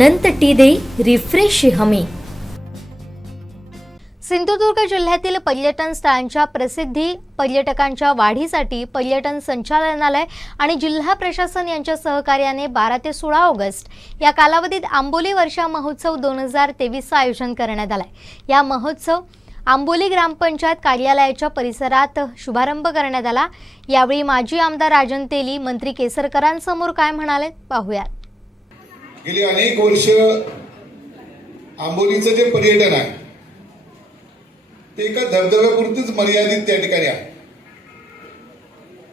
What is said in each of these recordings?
अनंत टीदे refresh हमी। सिंधुदुर्ग जिल्ह्यातील पर्यटन स्थळांच्या प्रसिद्धी पर्यटकांच्या वाढीसाठी पर्यटन संचालनालय आणि जिल्हा प्रशासन यांच्या सहकार्याने 12 ते 16 ऑगस्ट या कालावधीत आंबोली वर्षा महोत्सव 2023 आयोजन करण्यात आलाय। या महोत्सव आंबोली ग्रामपंचायत कार्यालयाच्या परिसरात शुभारंभ करण्यात आला। यावेळी माजी आमदार राजन तेली मंत्री केसरकरांसमोर काय म्हणाले पाहूया। गेली अनेक वर्ष आंबोलीचं जे पर्यटन आहे ते एका धबधब्यापुरतीच मर्यादित त्या ठिकाणी आहे।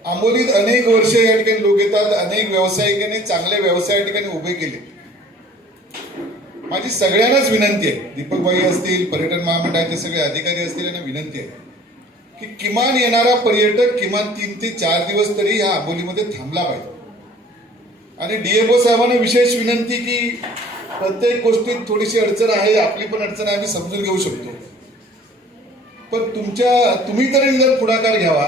आंबोलीत अनेक वर्ष या ठिकाणी लोक येतात, अनेक व्यावसायिकांनी चांगले व्यवसाय या ठिकाणी उभे केले। माझी सगळ्यांनाच विनंती आहे, दीपकभाई असतील, पर्यटन महामंडळाचे सगळे अधिकारी असतील, यांना विनंती आहे की किमान येणारा पर्यटक किमान 3 ते 4 दिवस तरी या आंबोलीमध्ये थांबला पाहिजे। आणि डीएफओ साहेबांना विशेष विनंती की प्रत्येक गोष्टीत थोडीशी अडचण आहे, आपली पण अडचण आहे, आम्ही समजून घेऊ शकतो, पण तुम्ही तरी निदान पुढाकार घ्यावा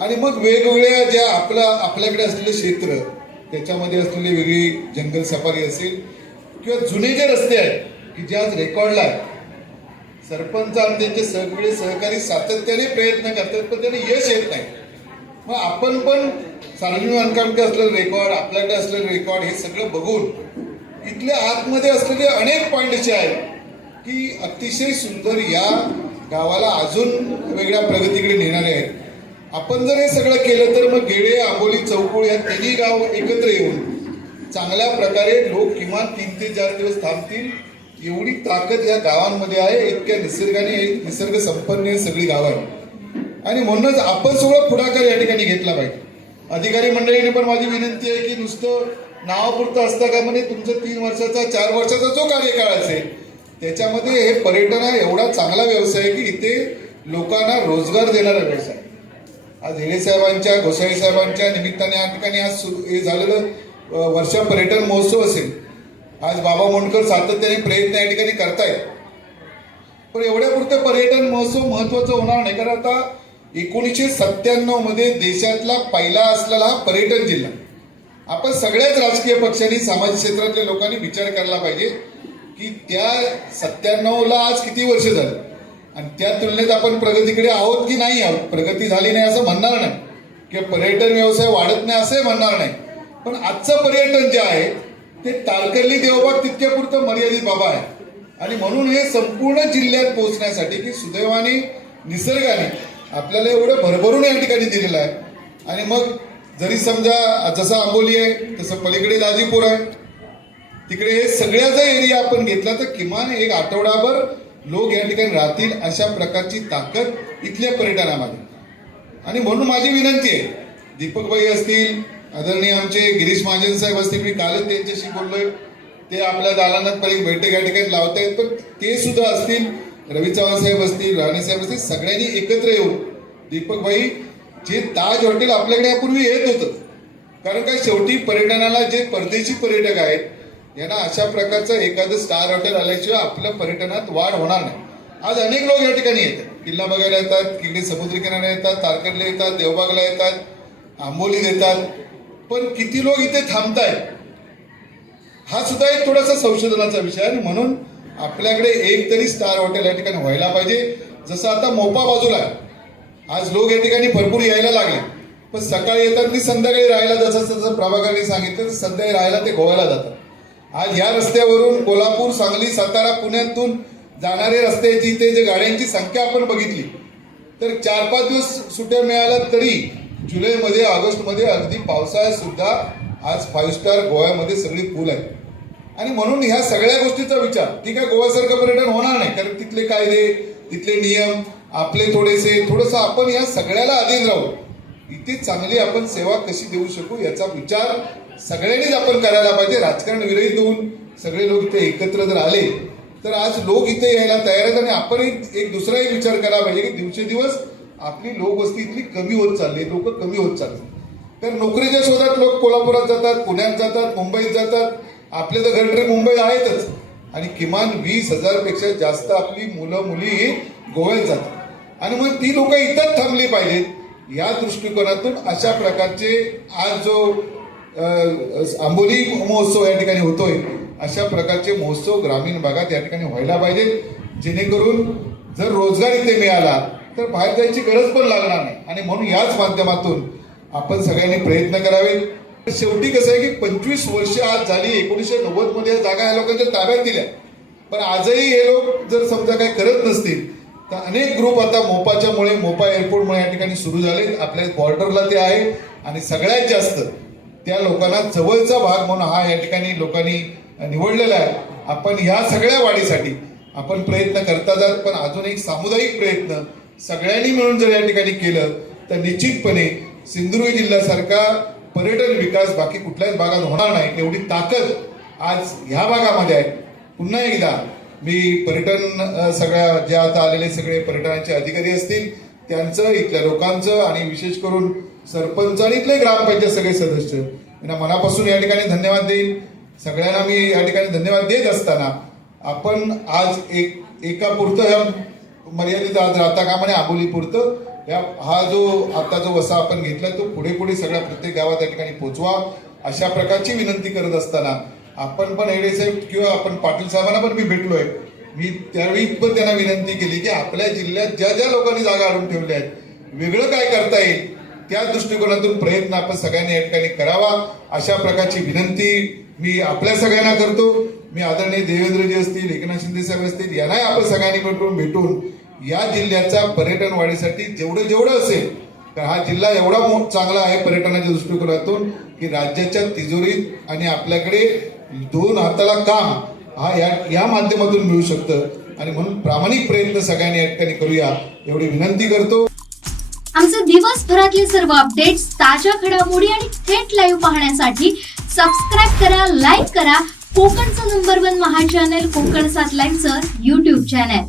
आणि मग वेगवेगळ्या ज्या आपल्याकडे असलेले क्षेत्र त्याच्यामध्ये असलेली वेगळी जंगल सफारी असेल किंवा जुने जे रस्ते आहेत की जे आज रेकॉर्डला आहे, सरपंच आणि त्यांचे सगळे सहकारी सातत्याने प्रयत्न करतात पण त्याने यश येत नाही। मग आपण पण सार्वजनिक बांधकामाकडे असलेलं रेकॉर्ड, आपल्याकडे असलेलं रेकॉर्ड हे सगळं बघून इथल्या आतमध्ये असलेले अनेक पॉईंट असे आहेत की अतिशय सुंदर या गावाला अजून वेगळ्या प्रगतीकडे नेणारे आहेत। आपण जर हे सगळं केलं तर मग गेडे, आंबोली, चौकुळ या तिन्ही गाव एकत्र येऊन चांगल्या प्रकारे लोक किमान 3 ते 4 दिवस थांबतील एवढी ताकद या गावांमध्ये आहे। इतक्या निसर्ग संपन्न सगळी गावं आहेत आणि म्हणूनच आपण सगळं पुढाकार या ठिकाणी घेतला पाहिजे। अधिकारी मंडळीने पण माझी विनंती आहे की नुसतं नावापुरतं असता का म्हणे तुमचं 3 वर्षाचा 4 वर्षाचा जो कार्यकाळ असेल त्याच्यामध्ये हे पर्यटन हा एवढा चांगला व्यवसाय आहे की इथे लोकांना रोजगार देणारा व्यवसाय। आज हेडे साहेबांच्या, गोसाई साहेबांच्या निमित्ताने या ठिकाणी आज हे झालेलं वर्षा पर्यटन महोत्सव असेल। आज बाबा मोंडकर सातत्याने प्रयत्न या ठिकाणी करतायत, पण एवढ्यापुरतं पर्यटन महोत्सव महत्वाचं होणार नाही, कारण आता 1997 मध्ये देशातला पहिला असलेला हा पर्यटन जिल्हा। आपण सगळ्याच राजकीय पक्षांनी, सामाजिक क्षेत्रातल्या लोकांनी विचार करायला पाहिजे की त्या 97ला आज किती वर्ष झाली आणि त्या तुलनेत आपण प्रगतीकडे आहोत की नाही आहोत। प्रगती झाली नाही असं म्हणणार नाही किंवा पर्यटन व्यवसाय वाढत नाही असंही म्हणणार नाही, पण आजचं पर्यटन जे आहे ते तारकर्ली देवबाग तितक्यापुरतं मर्यादित बाबा आहे। आणि म्हणून हे संपूर्ण जिल्ह्यात पोहोचण्यासाठी की सुदैवाने निसर्गाने आपल्याला एवढं भरभरून या ठिकाणी दिलेलं आहे। आणि मग जरी समजा जसं आंबोली आहे तसं पलीकडे दाजीपूर आहे, तिकडे हे सगळ्याचा एरिया आपण घेतला तर किमान एक आठवडाभर लोक या ठिकाणी राहतील अशा प्रकारची ताकद इथल्या पर्यटनामध्ये। आणि म्हणून माझी विनंती आहे, दीपकभाई असतील, आदरणीय आमचे गिरीश महाजन साहेब असतील, मी कालच त्यांच्याशी बोललोय, ते आपल्या दालनात पण एक बैठक या ठिकाणी लावतायत, पण ते सुद्धा असतील, रवी चव्हाण साहेब असतील, राणे साहेब असतील, सगळ्यांनी एकत्र येऊन दीपकभाई जे ताज हॉटेल आपल्याकडे यापूर्वी येत होतं, कारण काय शेवटी पर्यटनाला जे परदेशी पर्यटक आहेत यांना अशा प्रकारचं एखादं स्टार हॉटेल आल्याशिवाय आपल्या पर्यटनात वाढ होणार नाही। आज अनेक लोक या ठिकाणी येतात, किल्ला बघायला येतात, किल्ले समुद्री किनाऱ्याला येतात, तारकर्लीला येतात, देवबागला येतात, आंबोलीत येतात, पण किती लोक इथे थांबतायत हा सुद्धा एक थोडासा संशोधनाचा विषय आहे। म्हणून आपल्याकडे एक तरी स्टार हॉटेल या ठिकाणी व्हायला पाहिजे। जसं आता मोपा बाजूला आहे, आज लोक या ठिकाणी भरपूर यायला लागले, पण सकाळी येतात की संध्याकाळी राहायला, जसं प्रभाकरने सांगितलं संध्याकाळी राहायला ते गोव्याला जातात। आज या रस्त्यावरून कोल्हापूर, सांगली, सातारा, पुण्यातून जाणारे रस्त्याची ते जे गाड्यांची संख्या आपण बघितली तर 4-5 दिवस सुट्ट्या मिळाल्या तरी जुलैमध्ये, ऑगस्टमध्ये अगदी पावसाळ्यात सुद्धा आज 5 स्टार गोव्यामध्ये सगळी पूल आहे। आणि म्हणून ह्या सगळ्या गोष्टीचा विचार, ठीक आहे गोव्यासारखं पर्यटन होणार नाही कारण तिथले कायदे, तिथले नियम, आपले थोडंसं आपण या सगळ्याला अधीन राहू, इथे चांगली आपण सेवा कशी देऊ शकू याचा विचार सगळ्यांनीच आपण करायला पाहिजे। राजकारण विरहित होऊन सगळे लोक इथे एकत्र जर आले तर आज लोक इथे यायला तयार आहेत। आणि आपण एक दुसरा एक विचार करायला पाहिजे की दिवसेदिवस आपली लोकवस्ती इथली कमी होत चालली, लोक कमी होत चालली, तर नोकरीच्या शोधात लोक कोल्हापुरात जातात, पुण्यात जातात, मुंबईत जातात, आपले तर घरटे मुंबईत आहेतच आणि किमान 20,000 पेक्षा जास्त आपली मुलं मुली गोव्यात जातात आणि मग ती लोक इथंच थांबली पाहिजेत। या दृष्टिकोनातून अशा प्रकारचे आज जो आंबोली महोत्सव या ठिकाणी होतोय, अशा प्रकारचे महोत्सव ग्रामीण भागात या ठिकाणी व्हायला पाहिजे, जेणेकरून जर रोजगार इथे मिळाला तर बाहेर जायची गरज पण लागणार नाही. आणि म्हणून याच माध्यमातून आपण सगळ्यांनी प्रयत्न करावे. शेवटी कसं आहे की 25 वर्ष आज झाली, 1990 मध्ये या जागा या लोकांच्या ताब्यात दिल्या, पण आजही हे लोक जर समजा काही करत नसतील तर अनेक ग्रुप आता मोपा एअरपोर्टमुळे या ठिकाणी सुरू झाले. आपल्या बॉर्डरला ते आहे आणि सगळ्यात जास्त त्या लोकांना जवळचा भाग म्हणून हा या ठिकाणी लोकांनी निवडलेला आहे. आपण ह्या सगळ्या वाढीसाठी आपण प्रयत्न करता जात, पण अजून एक सामुदायिक प्रयत्न सगळ्यांनी मिळून जर या ठिकाणी केलं तर निश्चितपणे सिंधुदुर्ग जिल्ह्यासारखा पर्यटन विकास बाकी कुठल्याच भागात होणार नाही. एवढी ताकद आज ह्या भागामध्ये आहे. पुन्हा एकदा मी पर्यटन सगळ्या जे आता आलेले सगळे पर्यटनाचे अधिकारी असतील त्यांचं, इथल्या लोकांचं आणि विशेष करून सरपंच आणि इथले ग्रामपंचायत सगळे सदस्य यांना मनापासून या ठिकाणी धन्यवाद देईन. सगळ्यांना मी या ठिकाणी धन्यवाद देत असताना आपण आज एका पुरतं ह्या मर्यादित आज राहता कामा नये, आंबोली पुरतं हा जो आता जो वसा आपण घेतला तो पुढे सगळ्या प्रत्येक गावात या ठिकाणी पोहोचवा, अशा प्रकारची विनंती करत असताना आपण पण हेडे साहेब किंवा आपण पाटील साहेबांना पण मी भेटलोय. मी त्यावेळी पण त्यांना विनंती केली की आपल्या जिल्ह्यात ज्या ज्या लोकांनी जागा आणून ठेवल्या आहेत, वेगळं काय करता येईल त्या दृष्टिकोनातून प्रयत्न आपण सगळ्यांनी या ठिकाणी करावा, अशा प्रकारची विनंती मी आपल्या सगळ्यांना करतो. मी आदरणीय देवेंद्रजी असतील, एकनाथ शिंदे साहेब असतील, यांनाही आपण सगळ्यांनी भेटून या जिल्ह्याचा पर्यटन वाढीसाठी जेवढं असेल, तर हा जिल्हा एवढा चांगला आहे पर्यटनाच्या दृष्टिकोनातून की राज्याच्या तिजोरीत आणि आपल्याकडे 2 हाताला काम हा या माध्यमातून मिळू शकतं. आणि म्हणून प्रामाणिक प्रयत्न सगळ्यांनी या ठिकाणी करूया एवढी विनंती करतो. आमचे दिवसभरातले सर्व अपडेट्स, ताज्या घडामोडी आणि थेट लाईव्ह पाहण्यासाठी सबस्क्राईब करा, लाईक करा कोकणचं नंबर 1 महा चॅनल कोकण 7 लाईव्हचं YouTube चॅनल.